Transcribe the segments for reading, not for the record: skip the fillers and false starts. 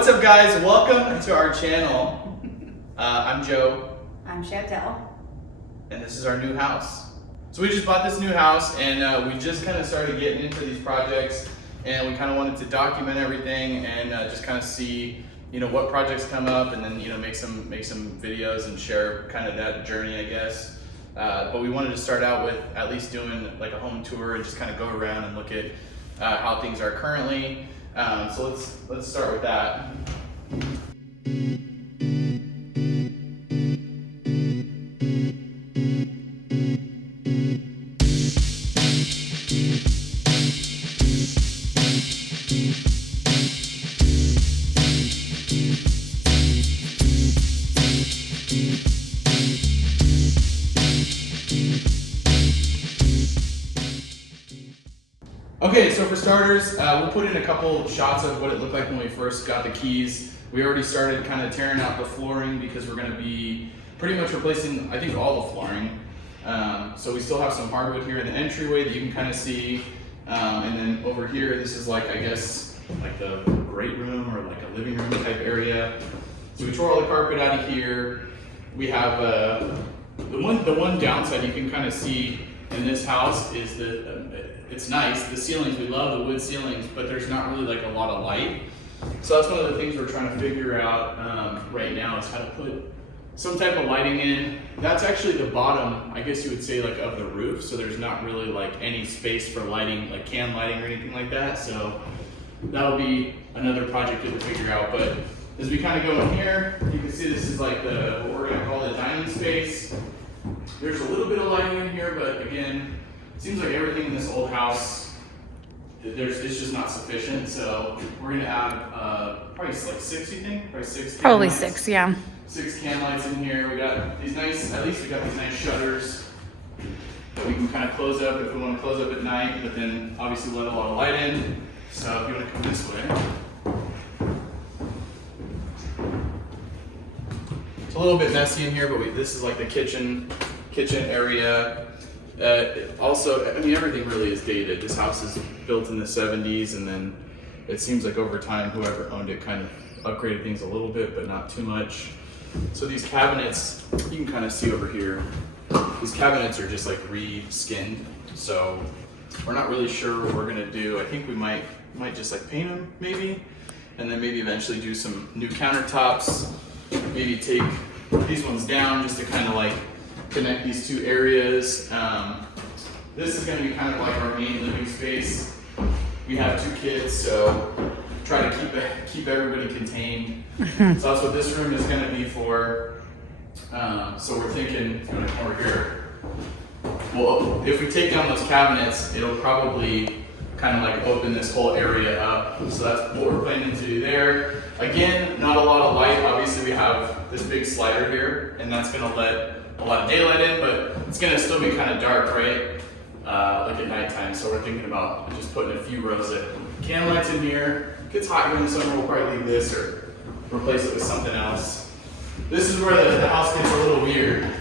What's up, guys? Welcome to our channel. I'm Joe. I'm Chantel. And this is our new house. So we just bought this new house, and we just kind of started getting into these projects, and we kind of wanted to document everything and just kind of see, what projects come up, and then make some videos and share kind of that journey, I guess. But we wanted to start out with at least doing like a home tour and just kind of go around and look at how things are currently. So let's start with that. Okay, so for starters, we'll put in a couple shots of what it looked like when we first got the keys. We already started kind of tearing out the flooring because we're going to be pretty much replacing, I think, all the flooring. So we still have some hardwood here in the entryway that you can kind of see. And then over here, this is like, I guess, like the great room or like a living room type area. So we tore all the carpet out of here. We have the one downside you can kind of see in this house is that it's nice, the ceilings, we love the wood ceilings, but there's not really like a lot of light. So that's one of the things we're trying to figure out right now is how to put some type of lighting in. That's actually the bottom, I guess you would say, like of the roof. So there's not really like any space for lighting, like can lighting or anything like that. So that'll be another project to figure out. But as we kind of go in here, you can see this is like what we're gonna call the dining space. There's a little bit of lighting in here, but again, seems like everything in this old house, it's just not sufficient. So we're gonna add probably like 6, you think? Probably 6. Probably can lights. 6, yeah. 6 can lights in here. We got these nice, at least we got these nice shutters that we can kind of close up if we want to close up at night, but then obviously let a lot of light in. So if you want to come this way. It's a little bit messy in here, but this is like the kitchen area. Also, I mean, everything really is dated. This house is built in the 70s, and then it seems like over time, whoever owned it kind of upgraded things a little bit, but not too much. So these cabinets, you can kind of see over here, these cabinets are just like re-skinned. So we're not really sure what we're gonna do. I think we might just like paint them maybe, and then maybe eventually do some new countertops, maybe take these ones down just to kind of like connect these two areas. This is going to be kind of like our main living space. We have 2 kids, so try to keep everybody contained. So that's what this room is going to be for. So we're thinking, I'm going to come over here. Well, if we take down those cabinets, it'll probably kind of like open this whole area up. So that's what we're planning to do there. Again, not a lot of light. Obviously, we have this big slider here, and that's going to let a lot of daylight in, but it's gonna still be kind of dark, right? Like at nighttime. So we're thinking about just putting a few rows of can lights in here. If it gets hot here in the summer, we'll probably leave this or replace it with something else. This is where the house gets a little weird.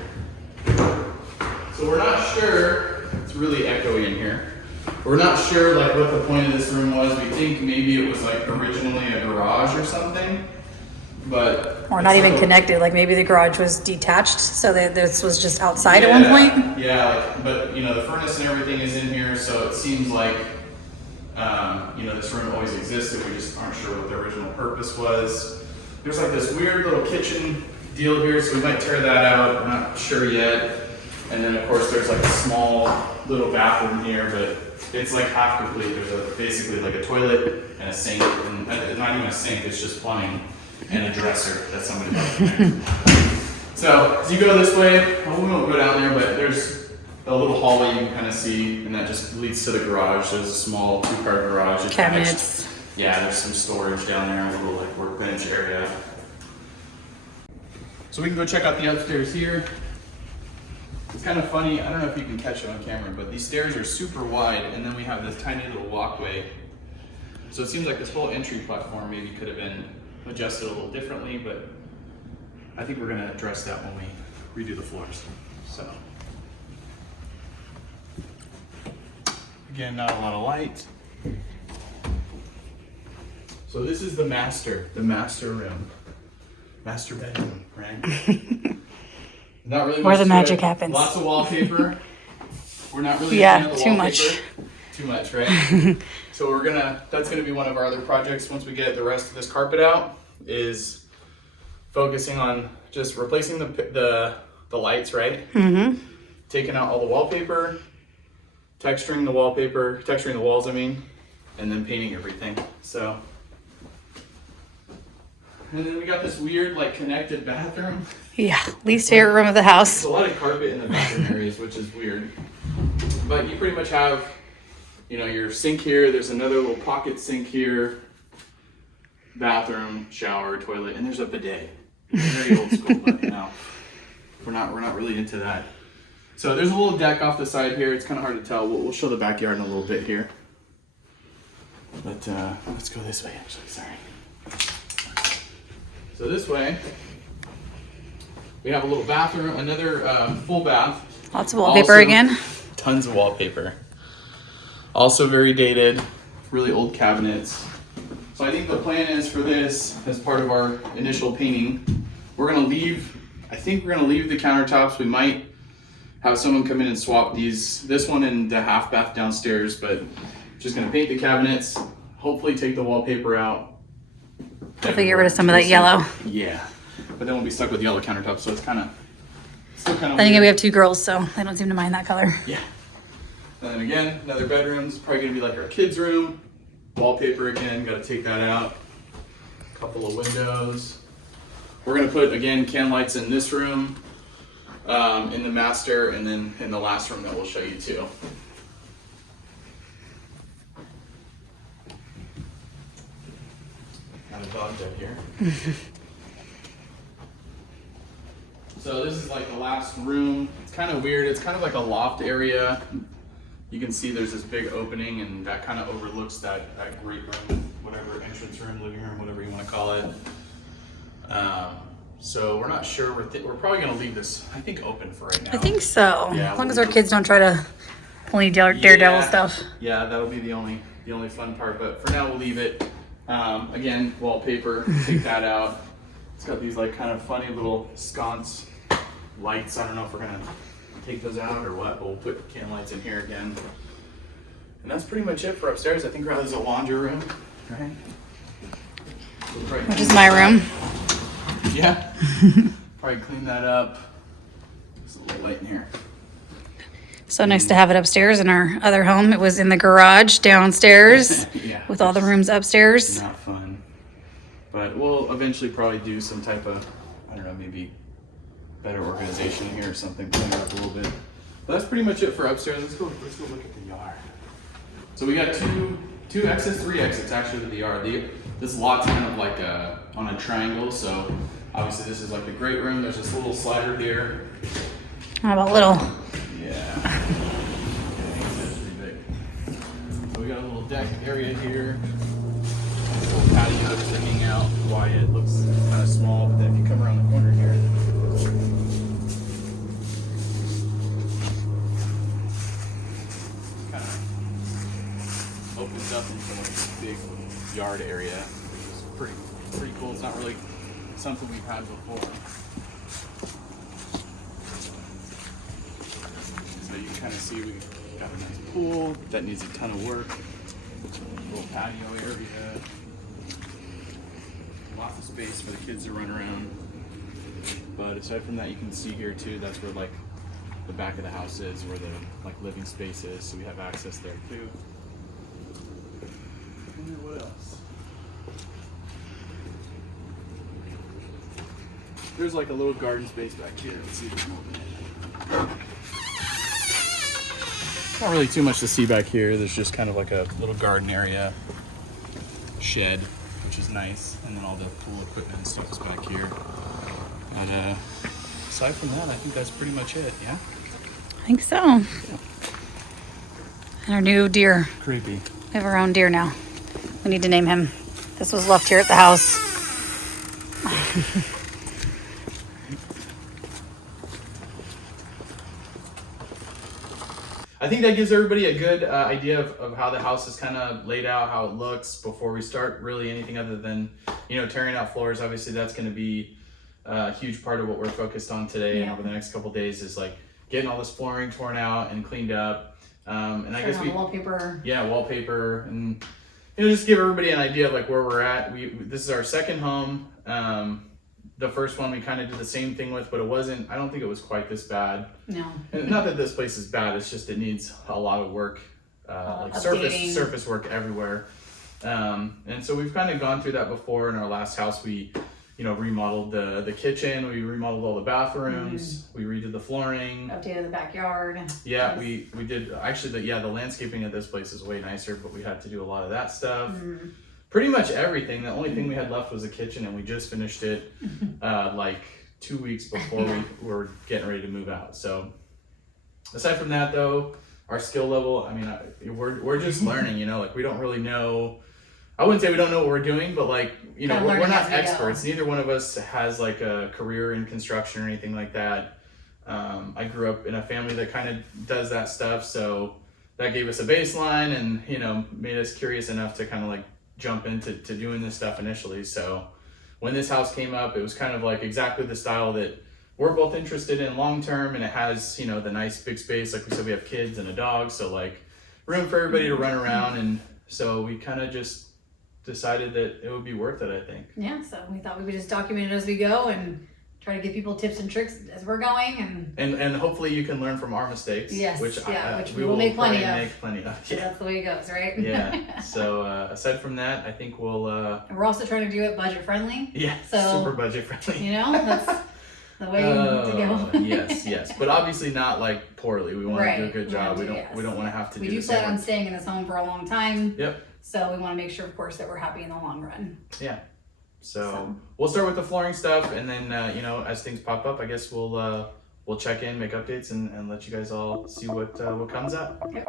So we're not sure, it's really echoey in here. We're not sure like what the point of this room was. We think maybe it was like originally a garage or something. Or not even connected, like maybe the garage was detached so that this was just outside at one point? Yeah, but the furnace and everything is in here, so it seems like this room always existed. We just aren't sure what the original purpose was. There's like this weird little kitchen deal here, so we might tear that out. We're not sure yet. And then of course there's like a small little bathroom here, but it's like half complete. There's basically like a toilet and a sink, and not even a sink, it's just plumbing. And a dresser that somebody left in there. So as you go this way, we won't go down there, but there's a little hallway you can kind of see, and that just leads to the garage. There's a small 2-car garage. Cabinets. Yeah, there's some storage down there, a little like workbench area. So we can go check out the upstairs here. It's kind of funny, I don't know if you can catch it on camera, but these stairs are super wide, and then we have this tiny little walkway. So it seems like this whole entry platform maybe could have been adjusted a little differently, but I think we're going to address that when we redo the floors. So again, not a lot of light. So this is the master room. Master bedroom, right? Not really Where much the to magic it. happens. Lots of wallpaper. We're not really a Yeah, fan of the too wallpaper. much. Too much, right? So that's gonna be one of our other projects once we get the rest of this carpet out, is focusing on just replacing the lights, right? Mm-hmm. Taking out all the wallpaper, texturing the walls, I mean, and then painting everything. So, and then we got this weird like connected bathroom. Yeah, least favorite room of the house. There's a lot of carpet in the bathroom areas, which is weird. But you pretty much have, your sink here. There's another little pocket sink here. Bathroom, shower, toilet, and there's a bidet. Very old school, but we're not really into that. So there's a little deck off the side here. It's kind of hard to tell. We'll show the backyard in a little bit here. But let's go this way, actually. Sorry. So this way, we have a little bathroom, another full bath. Lots of wallpaper Also, again. Tons of wallpaper. Also very dated, really old cabinets. So I think the plan is for this, as part of our initial painting, I think we're gonna leave the countertops. We might have someone come in and swap this one and the half bath downstairs, but just gonna paint the cabinets, hopefully take the wallpaper out. Hopefully get rid of some of that yellow. Yeah, but then we'll be stuck with yellow countertops, so it's still kind of Then again, we have 2 girls, so they don't seem to mind that color. Yeah. And then again, another bedroom. It's probably gonna be like our kids' room. Wallpaper again, gotta take that out. Couple of windows. We're gonna put, again, can lights in this room, in the master, and then in the last room that we'll show you too. Got a dog bed here. So this is like the last room. It's kind of weird. It's kind of like a loft area. You can see there's this big opening, and that kind of overlooks that great room, whatever, entrance room, living room, whatever you want to call it. So we're not sure. We're probably going to leave this, I think, open for right now. I think so. Yeah, As long as our kids don't try to pull any daredevil stuff. Yeah, that'll be the only fun part. But for now, we'll leave it. Again, wallpaper. Take that out. It's got these like kind of funny little sconce lights. I don't know if we're gonna take those out or what, but we'll put can lights in here again. And that's pretty much it for upstairs. I think there's a laundry room, right? Which is my room. Yeah. Probably clean that up. There's a little light in here. So nice to have it upstairs in our other home. It was in the garage downstairs Yeah. with all the rooms upstairs. Not fun. But we'll eventually probably do some type of, I don't know, maybe better organization in here or something, clean it up a little bit. But that's pretty much it for upstairs. Let's go look at the yard. So we got two exits, 3 exits actually to the yard. This lot's kind of like on a triangle, so obviously this is like the great room. There's this little slider here. How about little? Yeah. That's pretty big. So we got a little deck area here. This little patio just to hang out. Why it looks kind of small, but then if you come around the corner here, kind of opens up into like this big yard area. It's pretty cool. It's not really something we've had before. So you can kind of see we've got a nice pool that needs a ton of work. A little patio area. Lots of space for the kids to run around. But aside from that, you can see here too, that's where like the back of the house is, where the like living space is. So we have access there too. And then what else? There's like a little garden space back here. Let's see if we can open it. Not really too much to see back here. There's just kind of like a little garden area, shed, which is nice. And then all the pool equipment and stuff is back here. And aside from that, I think that's pretty much it, yeah? I think so. And our new deer. Creepy. We have our own deer now. We need to name him. This was left here at the house. I think that gives everybody a good idea of how the house is kind of laid out, how it looks before we start really anything other than, tearing out floors. Obviously, that's going to be a huge part of what we're focused on today and over the next couple of days is like getting all this flooring torn out and cleaned up. And I guess wallpaper. Yeah, wallpaper, and just give everybody an idea of like where we're at. This is our second home. The first one we kind of did the same thing with, but I don't think it was quite this bad. No. And not that this place is bad, it's just it needs a lot of work, like surface work everywhere. And so we've kind of gone through that before. In our last house, we, remodeled the kitchen, we remodeled all the bathrooms, we redid the flooring. Updated the backyard. Yeah, we did, actually, the landscaping at this place is way nicer, but we had to do a lot of that stuff. Pretty much everything. The only thing we had left was the kitchen, and we just finished it like 2 weeks before we were getting ready to move out. So aside from that, though, our skill level, I mean, we're just learning, like we don't really know. I wouldn't say we don't know what we're doing, but like, we're not experts. Neither one of us has like a career in construction or anything like that. I grew up in a family that kind of does that stuff. So that gave us a baseline and, made us curious enough to kind of like jump into doing this stuff initially. So when this house came up, it was kind of like exactly the style that we're both interested in long term, and it has the nice big space. Like we said, we have kids and a dog, so like room for everybody to run around, and so we kind of just decided that it would be worth it, I think. Yeah, so we thought we would just document it as we go and try to give people tips and tricks as we're going, and hopefully you can learn from our mistakes. Yes, which we will make plenty of. Yeah. So that's the way it goes, right? Yeah. So aside from that, I think we'll. And we're also trying to do it budget friendly. Yeah. So, super budget friendly. That's the way to go. Yes. But obviously not like poorly. We want to do a good job. We don't want to have to. We do plan on staying in this home for a long time. Yep. So we want to make sure, of course, that we're happy in the long run. Yeah. So we'll start with the flooring stuff, and then as things pop up, I guess we'll check in, make updates, and let you guys all see what comes up. Yep.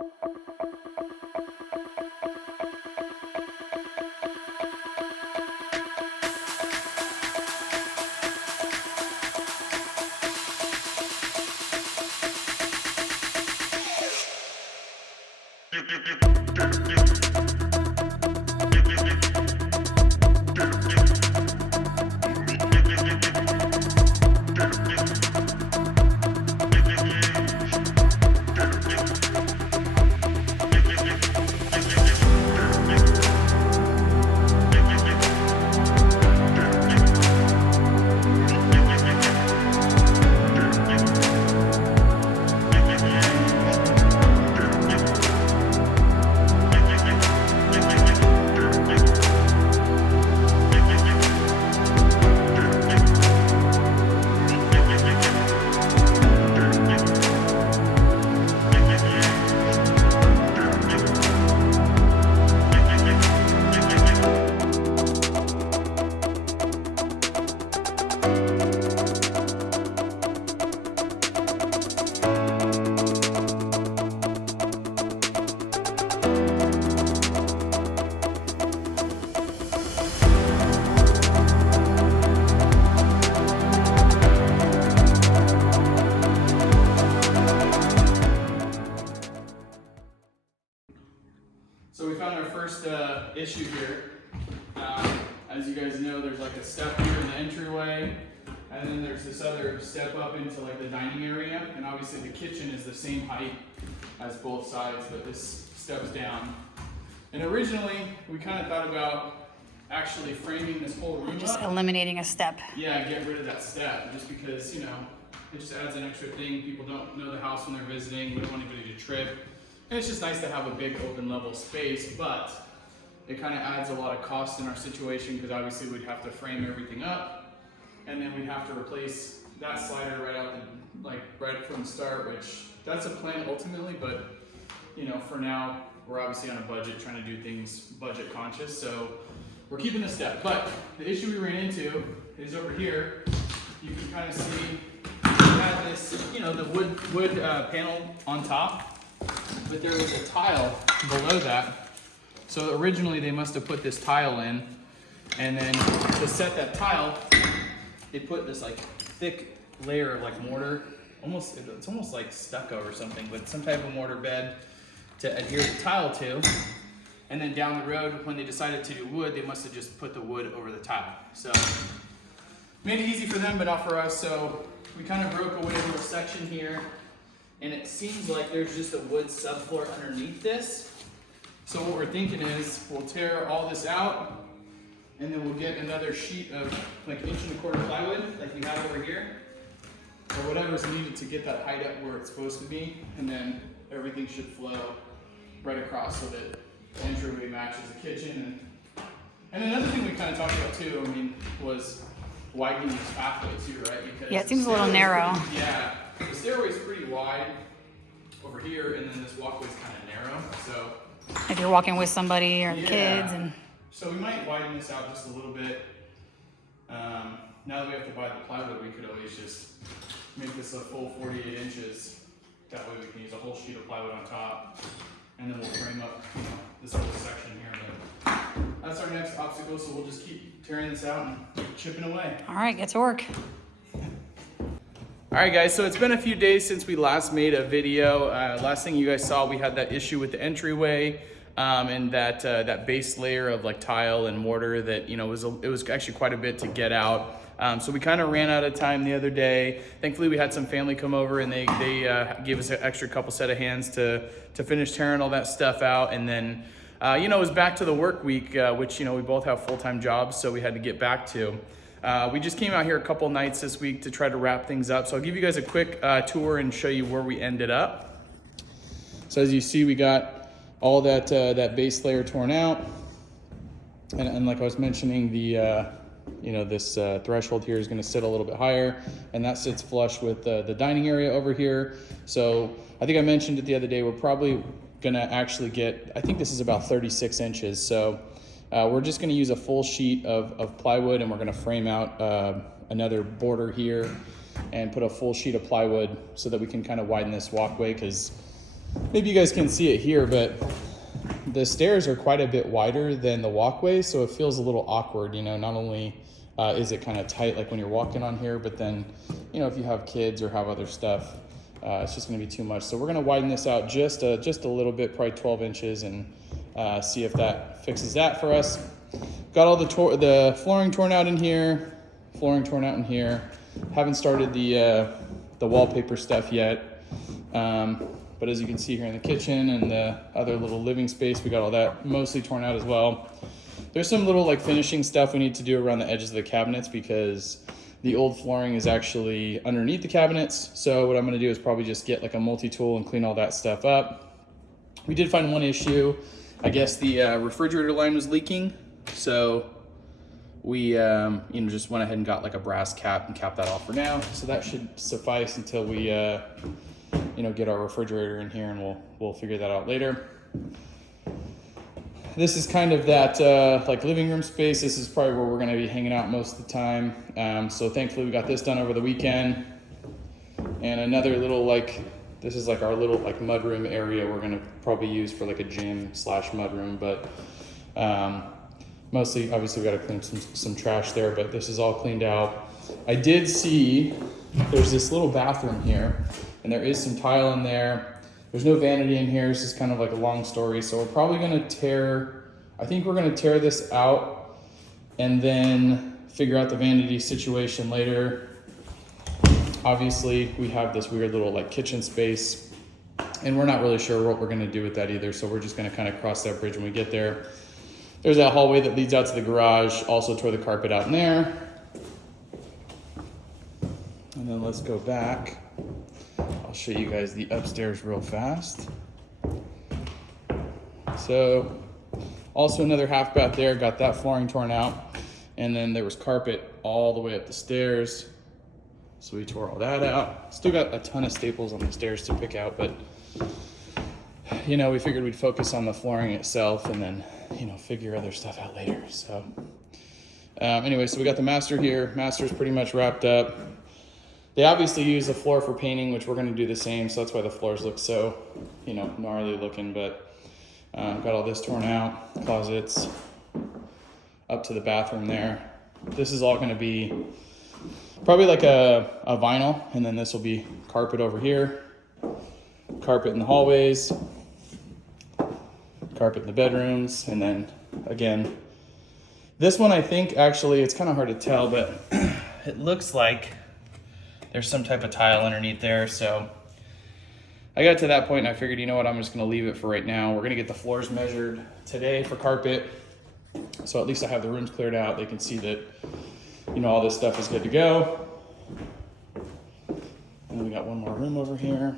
So we found our first issue here. As you guys know, there's like a step here in the entryway, and then there's this other step up into like the dining area, and obviously the kitchen is the same height as both sides, but this steps down. And originally, we kind of thought about actually framing this whole room Just up. eliminating a step. Yeah, get rid of that step, just because, it just adds an extra thing. People don't know the house when they're visiting. We don't want anybody to trip. And it's just nice to have a big open level space, but it kind of adds a lot of cost in our situation, because obviously we'd have to frame everything up, and then we'd have to replace that slider right from the start, which that's a plan ultimately, but for now, we're obviously on a budget, trying to do things budget conscious, so we're keeping the step. But the issue we ran into is over here. You can kind of see we had this, the wood panel on top, but there was a tile below that. So originally they must have put this tile in, and then to set that tile, they put this like thick layer of like mortar it's almost like stucco or something, but some type of mortar bed to adhere the tile to. And then down the road, when they decided to do wood, they must have just put the wood over the tile. So made it easy for them, but not for us. So we kind of broke away a little section here, and it seems like there's just a wood subfloor underneath this. So what we're thinking is we'll tear all this out, and then we'll get another sheet of like 1.25" plywood like we have over here, or whatever's needed to get that height up where it's supposed to be, and then everything should flow right across so that the entryway matches the kitchen. And another thing we kind of talked about too, I mean, was widening this pathway too, right? Because Yeah, it seems a little narrow. Yeah, the stairway's pretty wide over here, and then this walkway's kind of narrow. So If you're walking with somebody or yeah. kids, and So we might widen this out just a little bit. Now that we have to buy the plywood, we could always just make this a full 48 inches. That way we can use a whole sheet of plywood on top, and then we'll frame up, you know, this whole section here. But that's our next obstacle, so we'll just keep tearing this out and chipping away. all right, get to work. All right, guys, so it's been a few days since we last made a video. Last thing you guys saw, we had that issue with the entryway and that base layer of like tile and mortar that, you know, it was actually quite a bit to get out. So we kind of ran out of time the other day. Thankfully, we had some family come over, and they gave us an extra couple set of hands to finish tearing all that stuff out. And then, you know, it was back to the work week, which, you know, we both have full-time jobs, so we had to get back to. We just came out here a couple nights this week to try to wrap things up. So I'll give you guys a quick tour and show you where we ended up. So as you see, we got all that base layer torn out. And like I was mentioning, the you know, this threshold here is going to sit a little bit higher, and that sits flush with the dining area over here. So I think I mentioned it the other day, we're probably going to actually get, I think this is about 36 inches. So we're just going to use a full sheet of plywood, and we're going to frame out another border here and put a full sheet of plywood so that we can kind of widen this walkway, because maybe you guys can see it here, but the stairs are quite a bit wider than the walkway, so it feels a little awkward. You know, not only is it kind of tight like when you're walking on here, but then, you know, if you have kids or have other stuff, it's just going to be too much. So we're going to widen this out just a little bit, probably 12 inches, and see if that fixes that for us. Got all the flooring torn out in here, flooring torn out in here. Haven't started the wallpaper stuff yet. But as you can see here in the kitchen and the other little living space, we got all that mostly torn out as well. There's some little like finishing stuff we need to do around the edges of the cabinets, because the old flooring is actually underneath the cabinets. So what I'm gonna do is probably just get like a multi-tool and clean all that stuff up. We did find one issue. I guess the refrigerator line was leaking. So we you know, just went ahead and got like a brass cap and capped that off for now. So that should suffice until we you know, get our refrigerator in here, and we'll figure that out later. This is kind of that like living room space. This is probably where we're going to be hanging out most of the time. So thankfully we got this done over the weekend. And another little like, this is like our little like mudroom area we're going to probably use for like a gym / mudroom. But mostly, obviously, we got to clean some trash there. But this is all cleaned out. I did see there's this little bathroom here, and there is some tile in there. There's no vanity in here. It's just kind of like a long story. So we're probably going to I think we're going to tear this out and then figure out the vanity situation later. Obviously, we have this weird little like kitchen space, and we're not really sure what we're going to do with that either. So we're just going to kind of cross that bridge when we get there. There's that hallway that leads out to the garage. Also tore the carpet out in there. And then let's go back. I'll show you guys the upstairs real fast. So also another half bath there, got that flooring torn out. And then there was carpet all the way up the stairs. So we tore all that out. Still got a ton of staples on the stairs to pick out, but you know, we figured we'd focus on the flooring itself and then, you know, figure other stuff out later. So anyway, so we got the master here. Master's pretty much wrapped up. They obviously use the floor for painting, which we're going to do the same. So that's why the floors look so, you know, gnarly looking. But got all this torn out, closets up to the bathroom there. This is all going to be probably like a vinyl, and then this will be carpet over here, carpet in the hallways, carpet in the bedrooms, and then again, this one I think actually, it's kind of hard to tell, but it looks like there's some type of tile underneath there. So I got to that point and I figured, you know what, I'm just gonna leave it for right now. We're gonna get the floors measured today for carpet. So at least I have the rooms cleared out. They can see that, you know, all this stuff is good to go. And then we got one more room over here.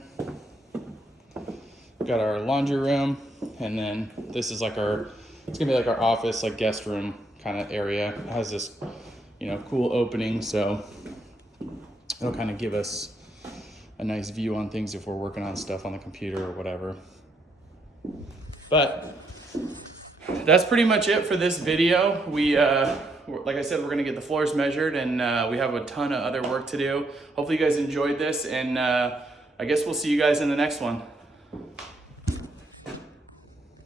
Got our laundry room, and then this is like it's gonna be like our office, like guest room kind of area. It has this, you know, cool opening, so it'll kind of give us a nice view on things if we're working on stuff on the computer or whatever. But that's pretty much it for this video. Like I said, we're gonna get the floors measured, and we have a ton of other work to do. Hopefully you guys enjoyed this, and I guess we'll see you guys in the next one.